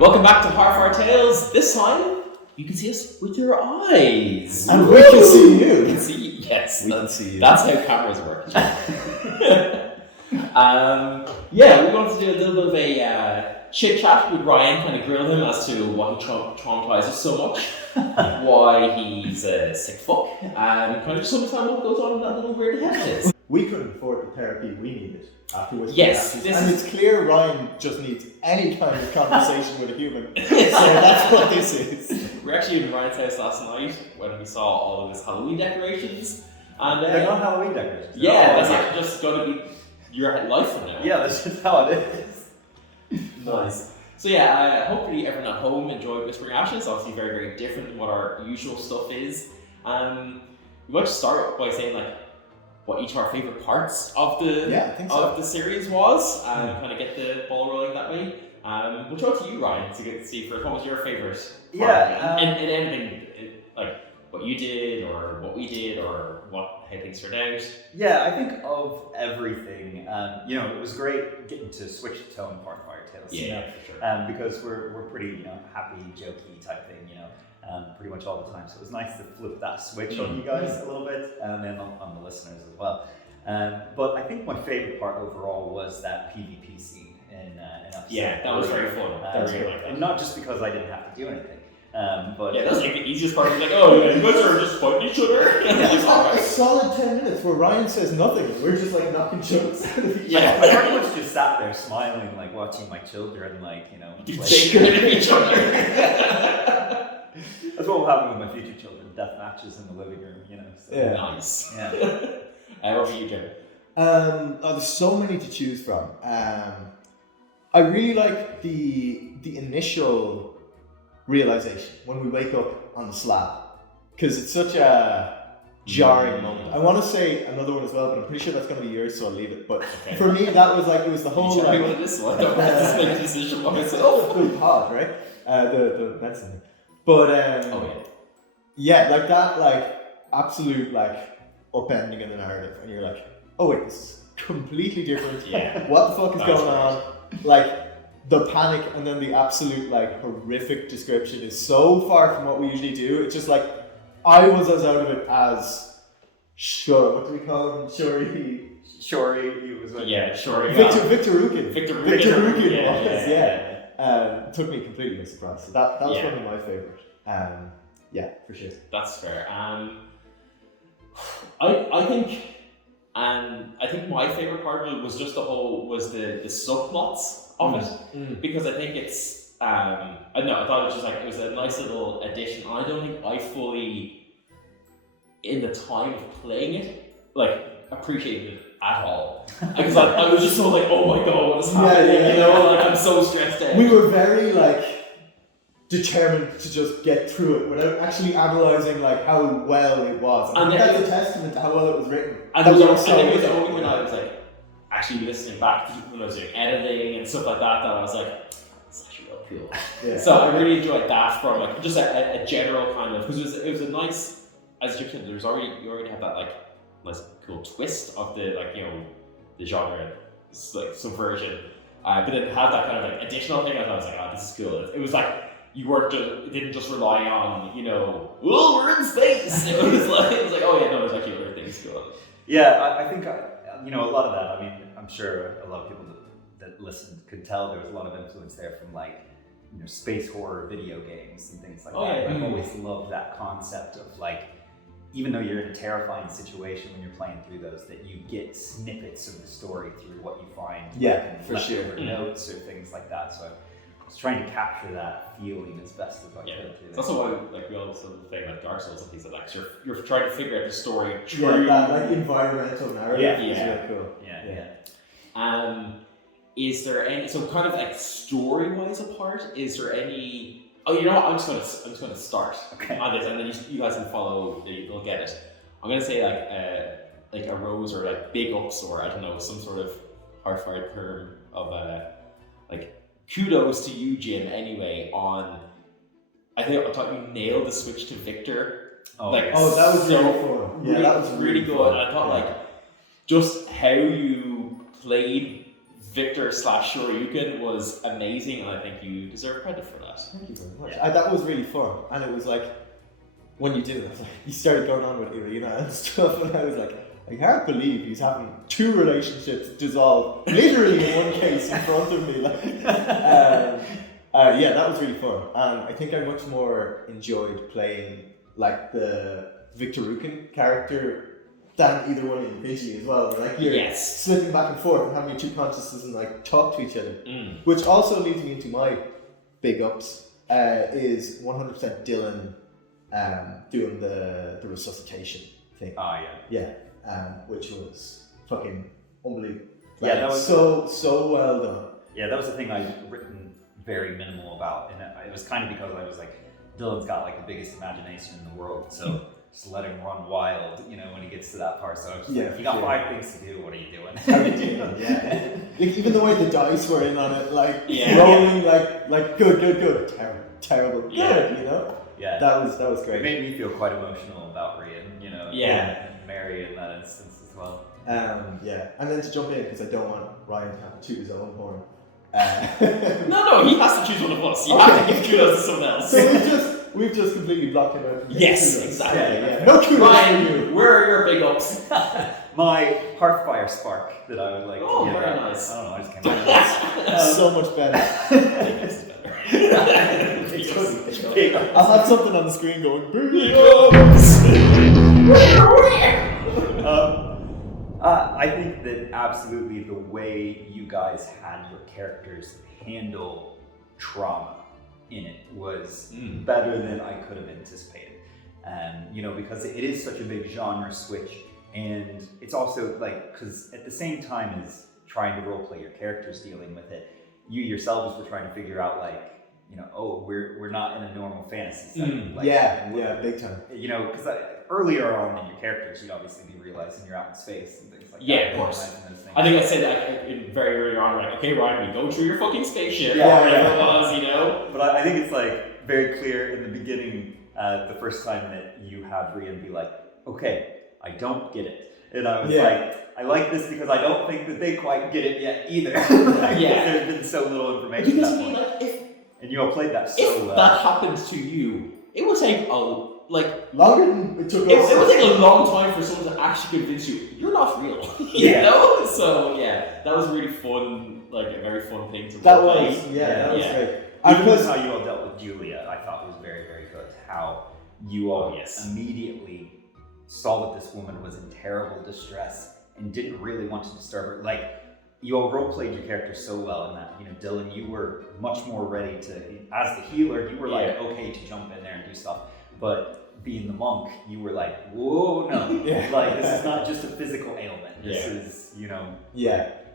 Welcome back to Hearthfiretales. This time, you can see us with your eyes. And we can see you. We can see you. Yes, We can see you. That's how cameras work. Yeah, we wanted to do a little bit of a chit chat with Ryan, kind of grill him as to why he traumatizes so much, why he's a sick fuck, and kind of just understand what goes on in that little weird head of his. We couldn't afford the therapy we needed afterwards. Yes, and it's clear Ryan just needs any kind of conversation with a human. So that's what this is. We're actually in Ryan's house last night when we saw all of his Halloween decorations. And they're not Halloween decorations. Yeah, that's actually just going to be your life from now. Yeah, that's just how it is. Nice. So yeah, hopefully everyone at home enjoyed Whispering Ashes. Obviously very, very different than what our usual stuff is. We might just start by saying like what each of our favourite parts of the the series was, and kind of get the ball rolling that way. We'll throw it to you, Ryan, to see first. What was your favourite part? Yeah, in anything like what you did or what we did or how things turned out. Yeah, I think of everything. It was great getting to switch the tone of Hearthfire Tales. Yeah, for sure. Because we're pretty happy, jokey type thing. Pretty much all the time. So it was nice to flip that switch on you guys a little bit, and then on the listeners as well. But I think my favorite part overall was that PvP scene in episode. Yeah, that was very fun. And not just because I didn't have to do anything. But yeah, that was like the easiest part. Like, oh, yeah, you guys are just fighting each other. A solid 10 minutes where Ryan says nothing. We're just like knocking jokes. Yeah, I pretty much just sat there smiling, like watching my children, shaking at each other. That's what will happen with my future children. Death matches in the living room, So. Yeah. Nice. Yeah. What about you, Jim? There's so many to choose from. I really like the initial realization when we wake up on the slab, because it's such a jarring moment. I want to say another one as well, but I'm pretty sure that's going to be yours, so I'll leave it. But for me, that was like, it was the whole like. You this one. I don't have to make a decision by myself. Oh, good pod, right? The medicine. But like that, like absolute like upending in the narrative, and you're like, oh wait, this is completely different. Yeah. What the fuck is going on? Like the panic, and then the absolute like horrific description is so far from what we usually do. It's just like I was as out of it as what do we call him? Shori, he was like Shori. Victor Rukin was took me completely by surprise. So that was one of my favorite. For sure. That's fair. I think my favorite part of it was just the subplots of it, because I think it's I thought it was just like it was a nice little addition. I don't think I fully, in the time of playing it, like appreciated it at all. Because I was just so like, oh my god, what is happening? Like I'm so stressed out. We were very like determined to just get through it without actually analysing like how well it was. I think that's a testament to how well it was written. And it was only when I was like actually listening back to when I was doing editing and stuff like that I was like, it's actually real cool. Yeah. So I really enjoyed that from like just a general kind of, because it was a nice, as you said, you already have that like nice cool twist of the the genre, like subversion, but then have that kind of like additional thing. I was like, oh, this is cool. It was like it didn't just rely on oh, we're in space. It was like oh yeah, no, there's actually other things going on. Yeah, I think a lot of that. I mean, I'm sure a lot of people that listened could tell there was a lot of influence there from like space horror video games and things like that. Yeah. I've always loved that concept of like, even though you're in a terrifying situation when you're playing through those, that you get snippets of the story through what you find. For sure. Notes or things like that. So I was trying to capture that feeling as best as I could. It's also why we also say about Dark Souls and things like that. You're trying to figure out the story through. Yeah, that like environmental narrative is really cool. Yeah. Is there any kind of like story-wise apart? Is there any? Oh, you know what? I'm just gonna start on this, and then you guys can follow. You'll get it. I'm gonna say like a rose or like big ups, or I don't know, some sort of Hearthfire term of like kudos to you, Jim. Anyway, I thought you nailed the switch to Victor. That was really fun. Yeah, that was really good. And I thought like just how you played Victor/Shoryuken was amazing, and I think you deserve credit for that. Thank you very much. Yeah. That was really fun, and it was like when you did it, like, you started going on with Irina and stuff, and I was like, I can't believe he's having 2 relationships dissolve literally in one case in front of me. Like, yeah, that was really fun, and I think I much more enjoyed playing like the Victoruken character than either one individually as well. Like you're slipping back and forth and having your 2 consciousnesses and like talk to each other, which also leads me into my big ups. Is 100% Dylan doing the resuscitation thing. Oh yeah. Yeah, which was fucking unbelievable. Yeah, Like, that was so well done. Yeah, that was the thing I'd written very minimal about, and it was kind of because I was like, Dylan's got like the biggest imagination in the world, so just let him run wild, you know, when he gets to that part. So I was just like, you got 5 things to do, what are you doing? How are you doing? Yeah. Like, even the way the dice were in on it, like rolling, like good, terrible, good, you know? Yeah. That was great. It made me feel quite emotional about Rian, you know, and Mary in that instance as well. Yeah, and then to jump in, because I don't want Ryan to have to toot his own horn. No, he has to choose one of us. You have to give kudos to someone else. So we've just completely blocked him out. Yes, exactly. Yeah. No kudos Ryan, for you. where are your big ups? My Hearthfire spark that I would like to give very out. nice. I don't know, I just came up with this. So much better. It's Big I'll have something on the screen going, big I think that absolutely the way you guys had your characters handle trauma in it was better than I could have anticipated. You know, because it is such a big genre switch, and it's also like, because at the same time as trying to roleplay your characters dealing with it, you yourselves were trying to figure out, like, you know, oh, we're not in a normal fantasy setting. Like, yeah, big time. You know, because earlier on in your characters, you'd obviously be realizing you're out in space and things like that. Yeah, of course. I think I said that very early on, like, okay, Ryan, we go through your fucking spaceship, or whatever it was, you know? But I think it's like very clear in the beginning, the first time that you have Rian be like, okay, I don't get it. And I was like, I like this because I don't think that they quite get it yet either. There's been so little information at that point. Like, and you all played that so if well. that happens to you, it will take longer than it took us. It would take a long time for someone to actually convince you you're not real. You know? So that was really fun, like a very fun thing to That play. was great. Even how you all dealt with Julia, I thought was very, very good. How you all immediately saw that this woman was in terrible distress and didn't really want to disturb her. Like, you all role-played your character so well in that, you know, Dylan, you were much more ready to, as the healer, you were like, okay to jump in there and do stuff. But being the monk, you were like, whoa, no. Like, this is not just a physical ailment. This is, you know,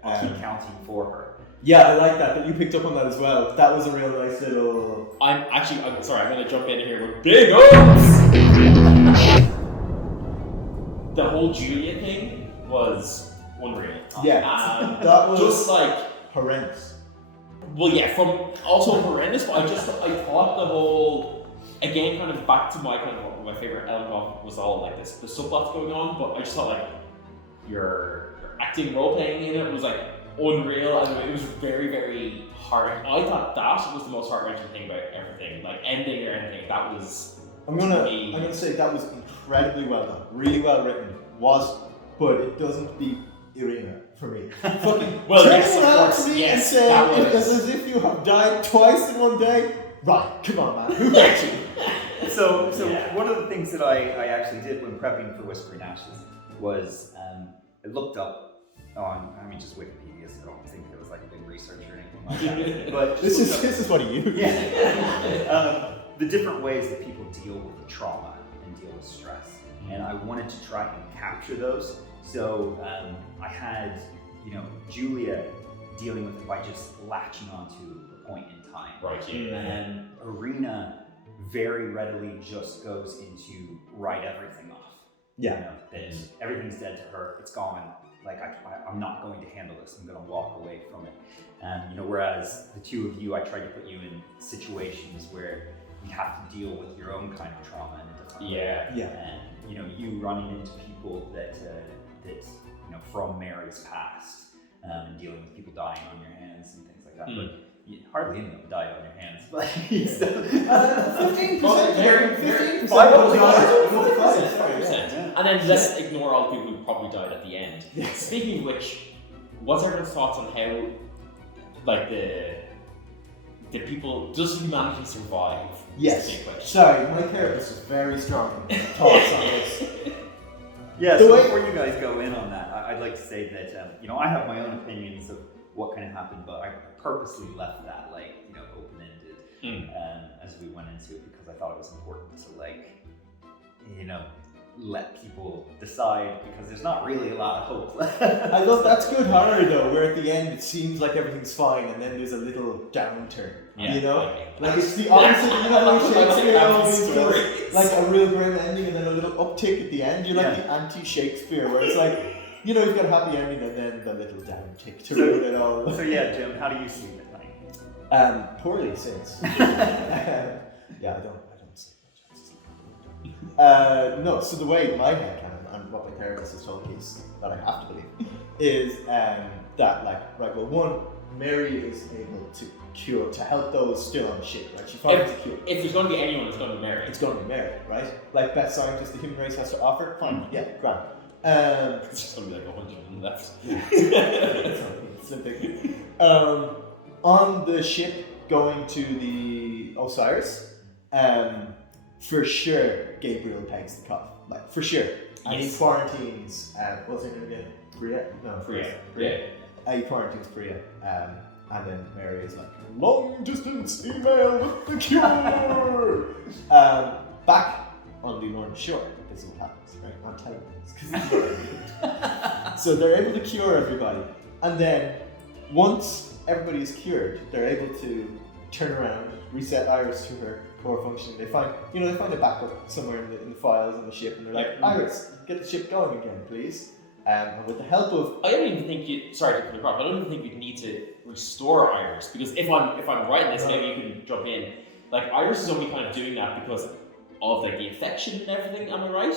I'll keep counting for her. Yeah, I like that you picked up on that as well. That was a real nice little... I'm sorry, I'm going to jump in here with big ups! The whole Julia thing was unreal. That was just like horrendous. Well, also horrendous, but I thought the whole, again, kind of back to my favorite element of it was all like this, the subplots going on, but I just thought like your acting, role playing in it was like unreal, and it was very, very hard. I thought that was the most heart wrenching thing about everything, like ending or anything. That was. I'm gonna say that was incredibly well done, really well written. But it doesn't beat Irina for me. Fucking well, turn yes, around of course. to me Yes, and say that was. it's as if you have died twice in one day. Right, come on, man. Who hurt you? So one of the things that I actually did when prepping for Whispering Ashes was I looked up on, just Wikipedia, so I don't think it was like a big research or anything like that. But this is what he used. The different ways that people deal with trauma and deal with stress, and I wanted to try and capture those. So I had, Julia dealing with it by just latching onto a point in time. Right. Yeah. And Irina very readily just goes into write everything off. Yeah. That everything's dead to her. It's gone. Like I'm not going to handle this. I'm going to walk away from it. And whereas the two of you, I tried to put you in situations where you have to deal with your own kind of trauma in a different way. Yeah. And you running into people that from Mary's past, and dealing with people dying on your hands and things like that. But hardly anyone died on your hands. But 15%. 15%. And then let's ignore all the people who probably died at the end. Yes. Speaking of which, what's everyone's thoughts on how, like, the people, does humanity survive? Yes. That's the big question. Sorry, my therapist was very strong thoughts on this. Yeah, so before you guys go in on that, I'd like to say that, I have my own opinions of what kind of happened, but I purposely left that, open-ended as we went into it, because I thought it was important to, let people decide, because there's not really a lot of hope. I love that's good horror though, where at the end it seems like everything's fine and then there's a little downturn. Like it's the opposite. Like Shakespeare always does, like a real grim ending and then a little uptick at the end. You're like the anti-Shakespeare, where it's like, you've got a happy ending and then the little downtick to ruin it all. So yeah, Jim, how do you sleep at night? Poorly since. I don't sleep much. No, so the way my head canon and what my therapist has told me is that I have to believe is that one, Mary is able to help those still on the ship, right? She finds a cure. If there's going to be anyone, it's going to be Mary. It's going to be Mary, right? Like best scientist the human race has to offer. Fine, grand. It's just going to be like 100 left. On the ship going to the Osiris, for sure Gabriel takes the cough, like for sure. And he quarantines, what's her name again? Priya? No, Priya. He quarantines Priya, and then Mary is like, long distance email with the cure! Back on the Northern Shore, this is what happens, right? I'm telling you this because it's very So they're able to cure everybody, and then once everybody is cured, they're able to turn around, reset Iris to her core function. They find a backup somewhere in the files on the ship, and they're like, Iris, get the ship going again, please. And with the help of, I don't even think sorry to put it across, but I don't even think you'd need to restore Iris, because if I'm right in this, maybe you can jump in. Like Iris is only kind of doing that because of like the affection and everything. Am I right?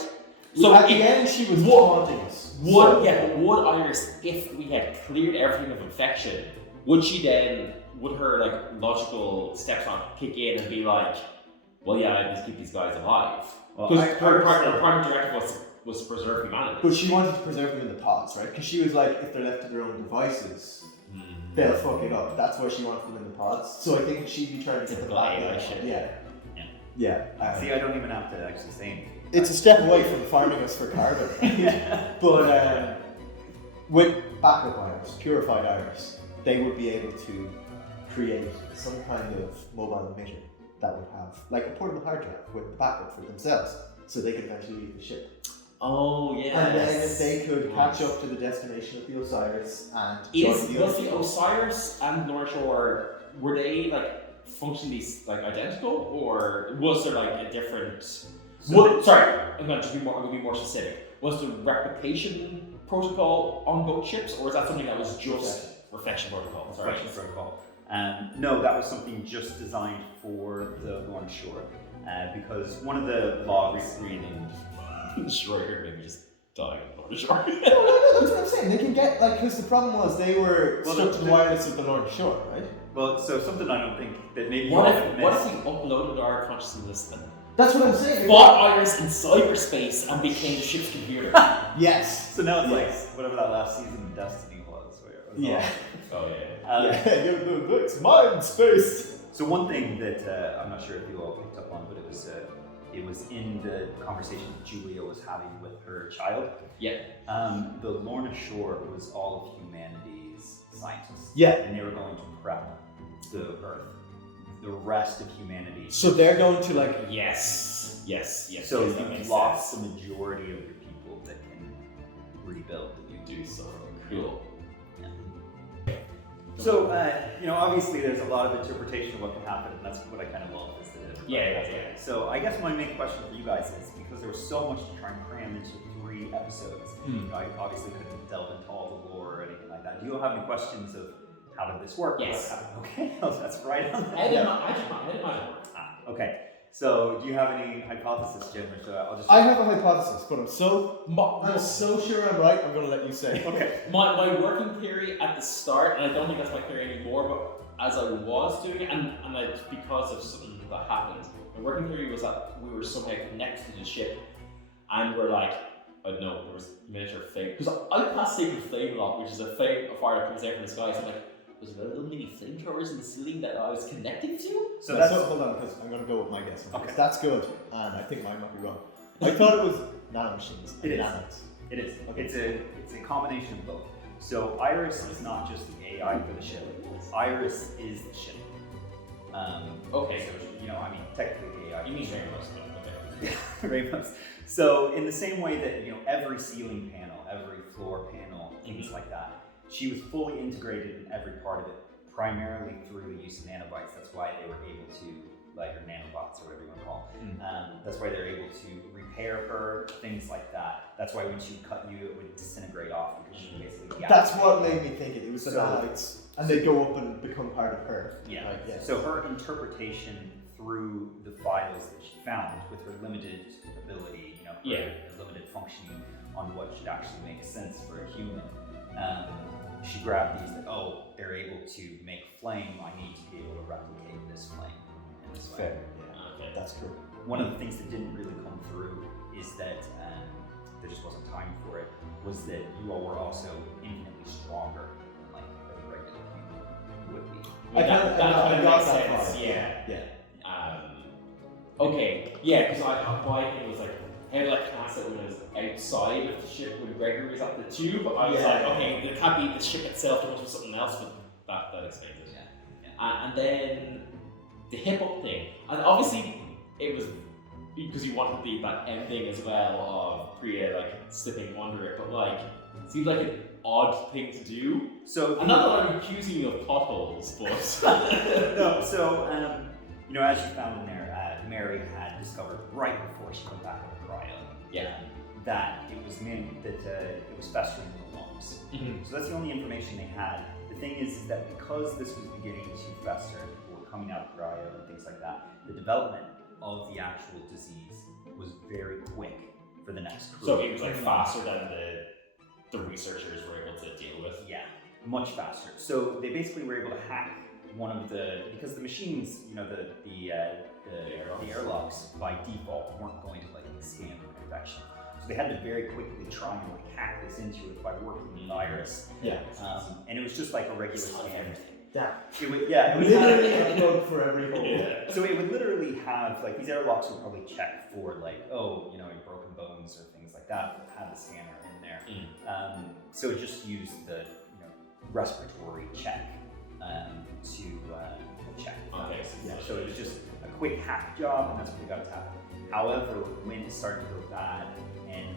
So at the end, she was taunting us. Would Iris, if we had cleared everything of infection, would her like logical steps on kick in and be like, well, yeah, I just keep these guys alive? Because her primary directive was to preserve humanity. But she wanted to preserve them in the pods, right? Because she was like, if they're left to their own devices, they'll fuck it up. That's why she wanted them in the pods. So I think she'd be trying to get them back. Yeah. See, I don't even have to actually say anything. It's a step away from farming us for carbon. But with backup Iris, purified Iris, they would be able to create some kind of mobile emitter that would have like a portable hard drive with the backup for themselves, so they could eventually leave the ship. Oh yeah. And then if they could catch up to the destination of the Osiris and was the Osiris and North Shore, were they like functionally like identical, or was there like a different? I'm going to be more specific. Was the replication protocol on both ships, or is that something that was just reflection protocol? Reflection protocol. No, that was something just designed for the Northern Shore, because one of the logs reading. Schroeder maybe just dying on Northern Shore. No, that's what I'm saying. They can get because the problem was they were stuck to the wireless of the Northern Shore, right? Well, so something I don't think that maybe. What if we uploaded our consciousness then? That's what I'm saying. Fought Iris in cyberspace and became the ship's computer. Yes. So now it's like whatever that last season of Destiny was. Yeah. Oh yeah. It's mind space. So one thing that I'm not sure if you all picked up on, but it was in the conversation that Julia was having with her child. Yeah. The Lorna Shore was all of humanity's scientists. Yeah. And they were going to prep the Earth. The rest of humanity. So they're going to like yes. So you've lost the majority of your people that can rebuild. Do so cool. Yeah. So obviously there's a lot of interpretation of what can happen, and that's what I kind of love. Is that yeah. So I guess my main question for you guys is, because there was so much to try and cram into 3 episodes, I obviously couldn't delve into all the lore or anything like that. Do you all have any questions of how did this work? Yes. Okay, that's right on that. I did not work. Okay. So, do you have any hypothesis, Jim? Or so I'll just. I have a hypothesis, but I'm so My sure I'm right. I'm going to let you say. Okay. my working theory at the start, and I don't think that's my theory anymore, but as I was doing it, and because of something that happened, my working theory was that we were somehow connected to the ship, and we're like, I don't know, there was miniature flame. Because I passed Sacred Flame a lot, which is a fire that comes out from the sky. So I'm like, was there little mini flamethrowers in the ceiling that I was connected to? So that's. hold on, because I'm going to go with my guess. Okay. That's good, and I think mine might be wrong. I thought it was nanomachines. It is. Nanots. It is. Okay. It's a combination of both. So Iris is not just the AI for the ship. Iris is the ship. Okay. So I mean, technically the AI. You mean Rainbows, okay. Rainbows. So in the same way that every ceiling panel, every floor panel, things like that, she was fully integrated in every part of it, primarily through the use of nanobites. That's why they were able to, or nanobots or whatever you want to call them. That's why they're able to repair her, things like that. That's why when she would cut you, it would disintegrate off because she basically. That's what made me think it. It was the nanobites, and they go up and become part of her. Yeah. Right, yeah. So her interpretation through the files that she found, with her limited ability, her limited functioning on what should actually make sense for a human. She grabbed these that, they're able to make flame, I need to be able to replicate this flame in this way. Fair, yeah. Okay. That's cool. One of the things that didn't really come through is that there just wasn't time for it, was that you all were also infinitely stronger than a regular human would be. That kind of makes sense, yeah. Okay, yeah, because my thing was like, I had class it when I was outside of the ship when Gregory was at the tube. I was like, okay, it can't be the ship itself, there must be something else, but that explains it. Yeah. And then the hip up thing, and obviously it was because you wanted that ending as well of Priya slipping under it, but it seemed like an odd thing to do. So, and not that I'm accusing you of potholes, but no. So, as you found in there, Mary had discovered right before she went back to cryo, that it was it was festering in the lungs. So that's the only information they had. The thing is that because this was beginning to fester, people were coming out of cryo and things like that, the development of the actual disease was very quick for the next crew. So it was faster than the researchers were able to deal with. Yeah, much faster. So they basically were able to hack one of because the machines, the airlocks by default weren't going to scan for infection. So they had to very quickly try and hack this into it by working with Iris. Yeah. And it was just like a regular scan. Damn. It would, it would literally a bug for every hole. Yeah. So it would literally have these airlocks would probably check for your broken bones or things like that. It had the scanner in there. So it just used the respiratory check to check. Okay. Yeah. So it was just a quick hack job, and that's what we got to happen. However, when it started to go bad, and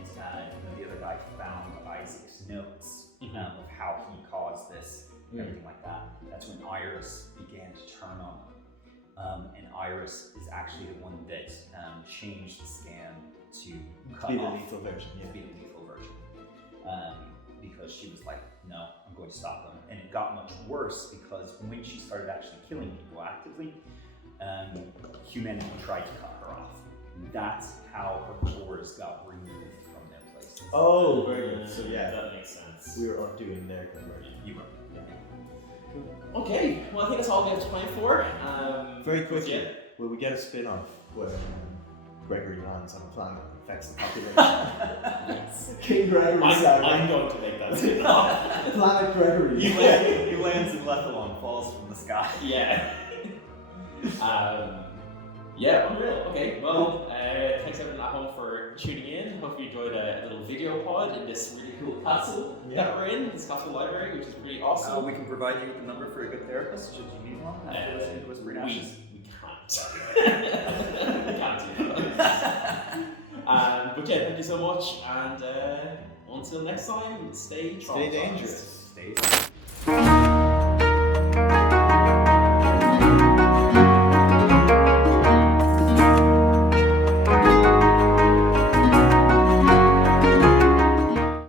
the other guy found Isaac's notes of how he caused this, everything like that, that's when Iris began to turn on them. And Iris is actually the one that changed the scan to cut be the off lethal version. to be the lethal version. Because she was like, no, I'm going to stop them. And it got much worse because when she started actually killing people actively, humanity tried to cut her off. That's how her pores got removed from their places. Oh, very good. So that makes sense. We were undoing their conversion. You were. Okay, well I think that's all we have time for. Very quickly, will we get a spin-off where Gregory lands on a planet and affects the population? Yes. King Gregory I'm going to make that spin-off. Planet Gregory. He lands in Lethalon, falls from the sky. Yeah. Unreal. Okay, well, thanks everyone at home for tuning in. Hope you enjoyed a little video pod in this really cool castle that we're in, this castle library, which is pretty awesome. We can provide you with the number for a good therapist should you need one. We can't. We can't do that. But thank you so much, and until next time, stay dangerous. Stay safe.